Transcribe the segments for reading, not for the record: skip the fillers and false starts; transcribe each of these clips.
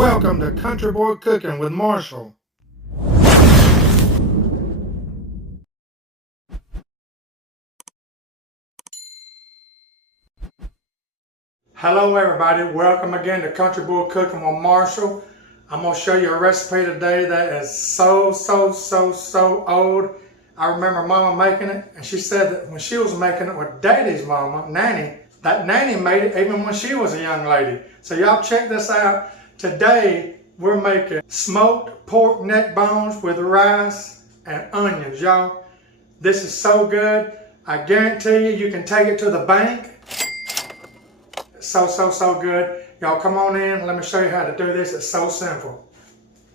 Welcome to Country Boy Cooking with Marshall. Hello everybody, welcome again to Country Boy Cooking with Marshall. I'm going to show you a recipe today that is so old. I remember Mama making it, and she said that when she was making it with Daddy's mama, Nanny, that Nanny made it even when she was a young lady. So y'all check this out. Today we're making smoked pork neck bones with rice and onions, y'all. This is so good. I guarantee you can take it to the bank. So good. Y'all come on in, let me show you how to do this. It's so simple.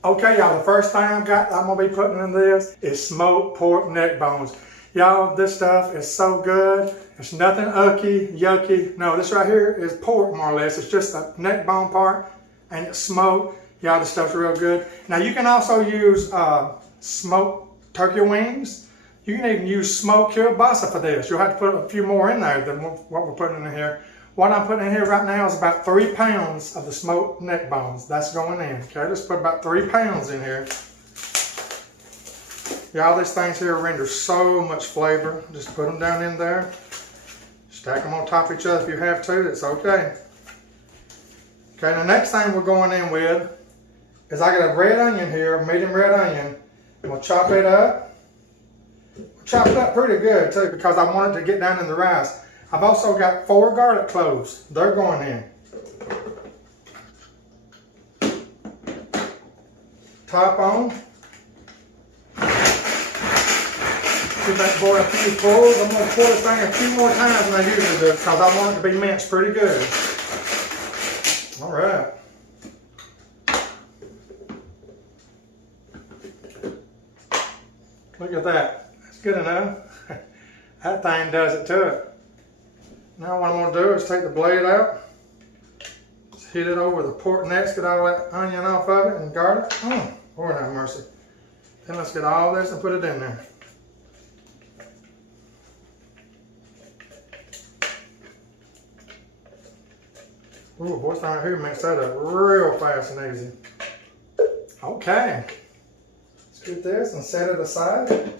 Okay, y'all, the first thing I'm gonna be putting in this is smoked pork neck bones. Y'all, this stuff is so good. It's nothing yucky. No, this right here is pork, more or less. It's just a neck bone part, and it's smoked. Y'all, this stuff's real good. Now, you can also use smoked turkey wings. You can even use smoked kielbasa for this. You'll have to put a few more in there than what we're putting in here. What I'm putting in here right now is about 3 pounds of the smoked neck bones. That's going in. Okay, just put about 3 pounds in here. Y'all, these things here render so much flavor. Just put them down in there. Stack them on top of each other if you have to. It's okay. Okay, the next thing we're going in with is I got a red onion here, a medium red onion. I'm going to chop it up. Chop it up pretty good too because I want it to get down in the rice. I've also got 4 garlic cloves. They're going in. Top on. Give that boy a few pulls. I'm going to pull this thing a few more times than I usually do because I want it to be minced pretty good. All right. Look at that. That's good enough. That thing does it to it. Now what I'm going to do is take the blade out, just hit it over the pork necks, get all that onion off of it and garlic. Lord have mercy. Then let's get all this and put it in there. Ooh, boy, right here makes that up real fast and easy. Okay, let's get this and set it aside.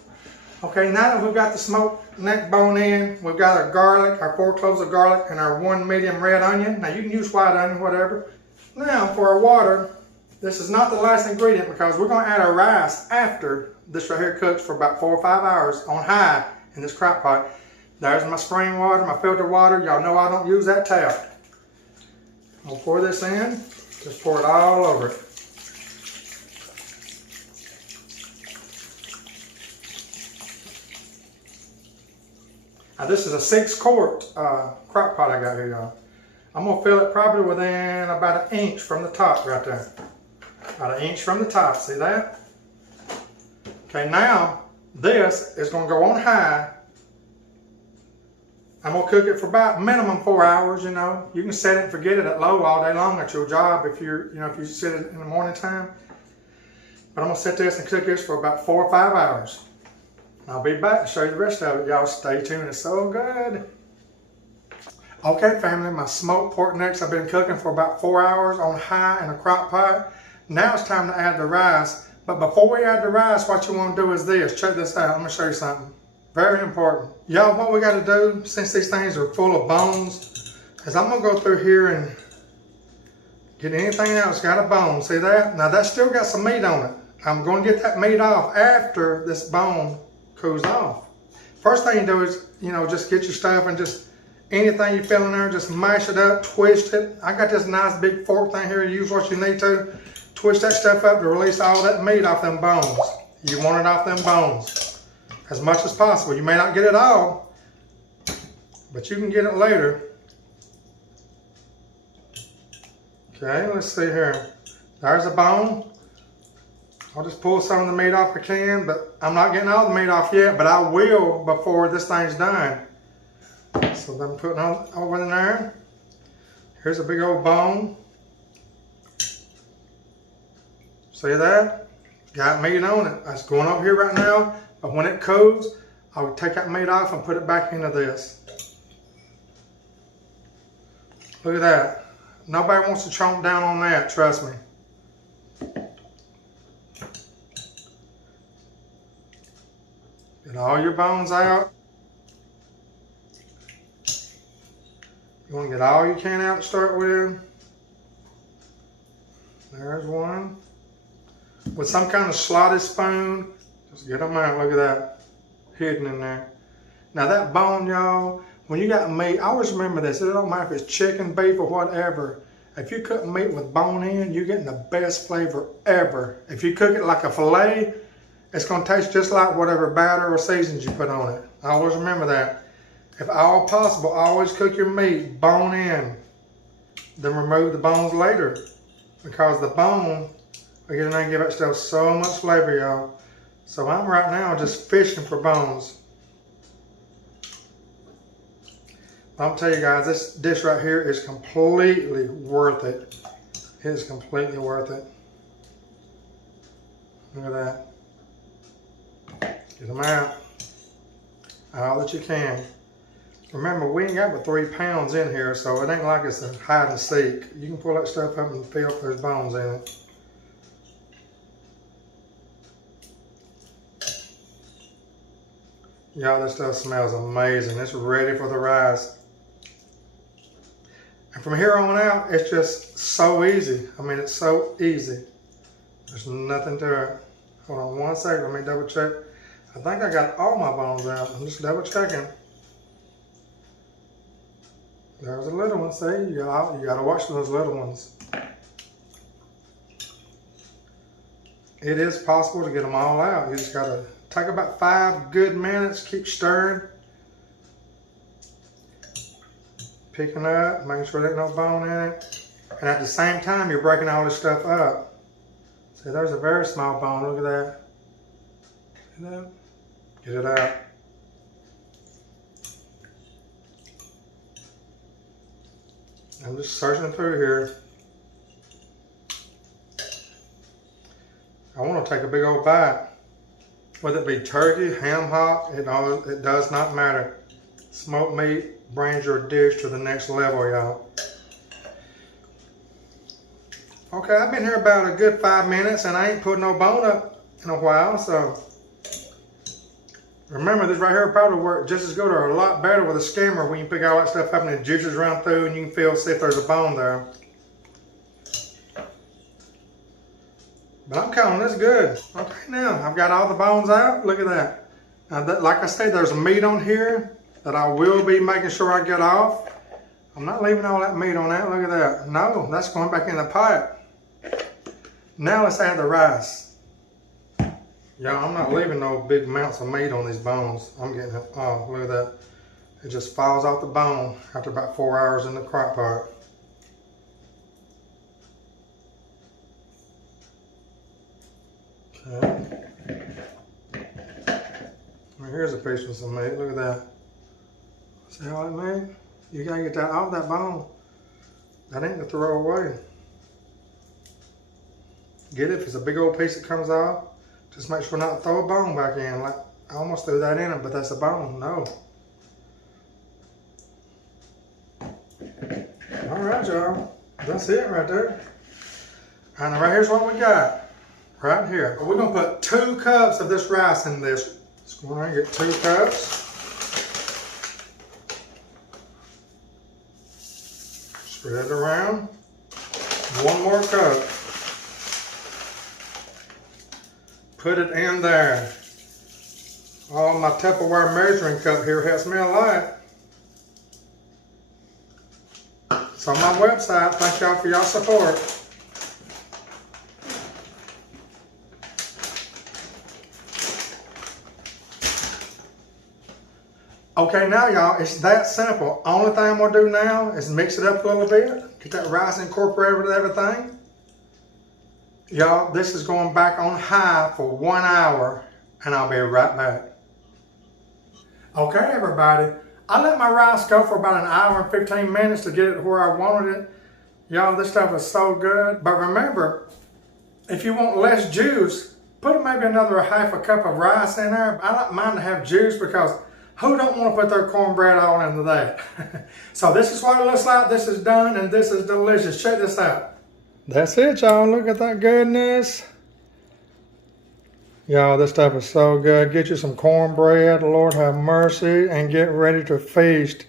Okay, now that we've got the smoked neck bone in, we've got our garlic, our 4 cloves of garlic, and our 1 medium red onion. Now you can use white onion, whatever. Now for our water, this is not the last ingredient because we're going to add our rice after this right here cooks for about 4 or 5 hours on high in this crock pot. There's my spring water, my filtered water. Y'all know I don't use that tap. We'll pour this in, just pour it all over it. Now this is a 6-quart crock pot I got here, y'all. I'm going to fill it probably within about 1 inch from the top right there. About 1 inch from the top, see that? Okay, now this is going to go on high. I'm going to cook it for about minimum 4 hours, you know. You can set it and forget it at low all day long at your job if you're, if you set it in the morning time. But I'm going to set this and cook this for about 4 or 5 hours. I'll be back to show you the rest of it. Y'all stay tuned, it's so good. Okay family, my smoked pork necks I've been cooking for about 4 hours on high in a crock pot. Now it's time to add the rice. But before we add the rice, what you want to do is this. Check this out, let me show you something. Very important. Y'all, what we got to do, since these things are full of bones, is I'm going to go through here and get anything else got a bone. See that? Now that still got some meat on it. I'm going to get that meat off after this bone cools off. First thing you do is, just get your stuff and just anything you feel in there, just mash it up, twist it. I got this nice big fork thing here. Use what you need to. Twist that stuff up to release all that meat off them bones. You want it off them bones as much as possible. You may not get it all, but you can get it later. Okay, let's see here. There's a bone. I'll just pull some of the meat off I can, but I'm not getting all the meat off yet, but I will before this thing's done. So I'm putting it over in there. Here's a big old bone. See that? Got meat on it. That's going over here right now, but when it cools, I'll take that meat off and put it back into this. Look at that. Nobody wants to chomp down on that, trust me. Get all your bones out. You want to get all you can out to start with. There's one. With some kind of slotted spoon, just get them out. Look at that, hidden in there. Now that bone, y'all, when you got meat, I always remember this. It don't matter if it's chicken, beef, or whatever. If you cook meat with bone in, you're getting the best flavor ever. If you cook it like a filet, it's gonna taste just like whatever batter or seasons you put on it. I always remember that. If all possible, always cook your meat bone in. Then remove the bones later. Because the bone, again, I can give that stuff so much flavor, y'all. So I'm right now just fishing for bones. I'll tell you guys, this dish right here is completely worth it. It is completely worth it. Look at that. Get them out. All that you can. Remember, we ain't got but 3 pounds in here, so it ain't like it's a hide and seek. You can pull that stuff up and feel if there's bones in it. Y'all, this stuff smells amazing. It's ready for the rice. And from here on out, it's just so easy. I mean, it's so easy. There's nothing to it. Hold on one second, let me double check. I think I got all my bones out. I'm just double checking. There's a little one, see? You gotta watch those little ones. It is possible to get them all out. You just gotta take about 5 good minutes, keep stirring. Picking up, making sure there's no bone in it. And at the same time, you're breaking all this stuff up. See, there's a very small bone, look at that. See that? Get it out. I'm just searching through here. I want to take a big old bite. Whether it be turkey, ham hock, it does not matter. Smoked meat brings your dish to the next level, y'all. Okay, I've been here about a good 5 minutes and I ain't put no bone up in a while, so remember this right here probably work just as good or a lot better with a skimmer when you pick all that stuff up and the juices run through and you can see if there's a bone there. But I'm calling this good. Okay, now I've got all the bones out. Look at that. Now, like I said, there's meat on here that I will be making sure I get off. I'm not leaving all that meat on that. Look at that. No, that's going back in the pot. Now let's add the rice. Y'all, I'm not leaving no big amounts of meat on these bones. I'm getting it. Oh, look at that. It just falls off the bone after about 4 hours in the crock pot. Okay. Well, here's a piece of some meat. Look at that. See how it made? You gotta get that off that bone. That ain't to throw away. Get it? If it's a big old piece that comes off, just make sure not to throw a bone back in. Like I almost threw that in it, but that's a bone. No. All right, y'all. That's it right there. And right here's what we got. Right here. We're gonna put 2 cups of this rice in this. Let's go ahead and get 2 cups. Spread it around. 1 more cup. Put it in there. Oh, my Tupperware measuring cup here helps me a lot. It's on my website. Thank y'all for y'all support. Okay, now y'all, it's that simple. Only thing I'm gonna do now is mix it up a little bit, get that rice incorporated with everything. Y'all, this is going back on high for 1 hour, and I'll be right back. Okay, everybody, I let my rice go for about 1 hour and 15 minutes to get it where I wanted it. Y'all, this stuff is so good. But remember, if you want less juice, put maybe another ½ cup of rice in there. I don't mind to have juice because who don't want to put their cornbread all into that? So this is what it looks like. This is done and this is delicious. Check this out. That's it, y'all. Look at that goodness. Y'all, this stuff is so good. Get you some cornbread, Lord have mercy, and get ready to feast.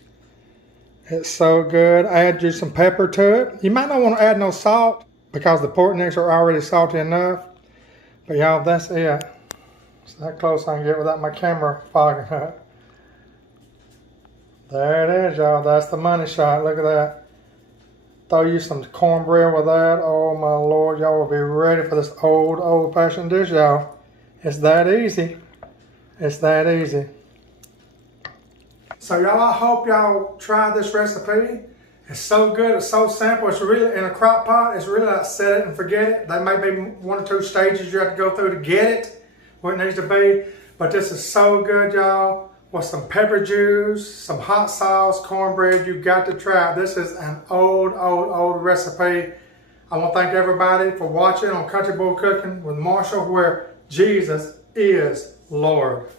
It's so good. Add you some pepper to it. You might not want to add no salt because the pork necks are already salty enough. But y'all, that's it. It's that close I can get without my camera fogging up. There it is, y'all. That's the money shot. Look at that. Throw you some cornbread with that. Oh my Lord, y'all will be ready for this old-fashioned dish, y'all. It's that easy. It's that easy. So y'all, I hope y'all try this recipe. It's so good. It's so simple. It's really, in a crock pot, it's really like set it and forget it. There may be 1 or 2 stages you have to go through to get it where it needs to be. But this is so good, y'all. With some pepper juice, some hot sauce, cornbread, you've got to try it. This is an old recipe. I want to thank everybody for watching on Country Boy Cooking with Marshall, where Jesus is Lord.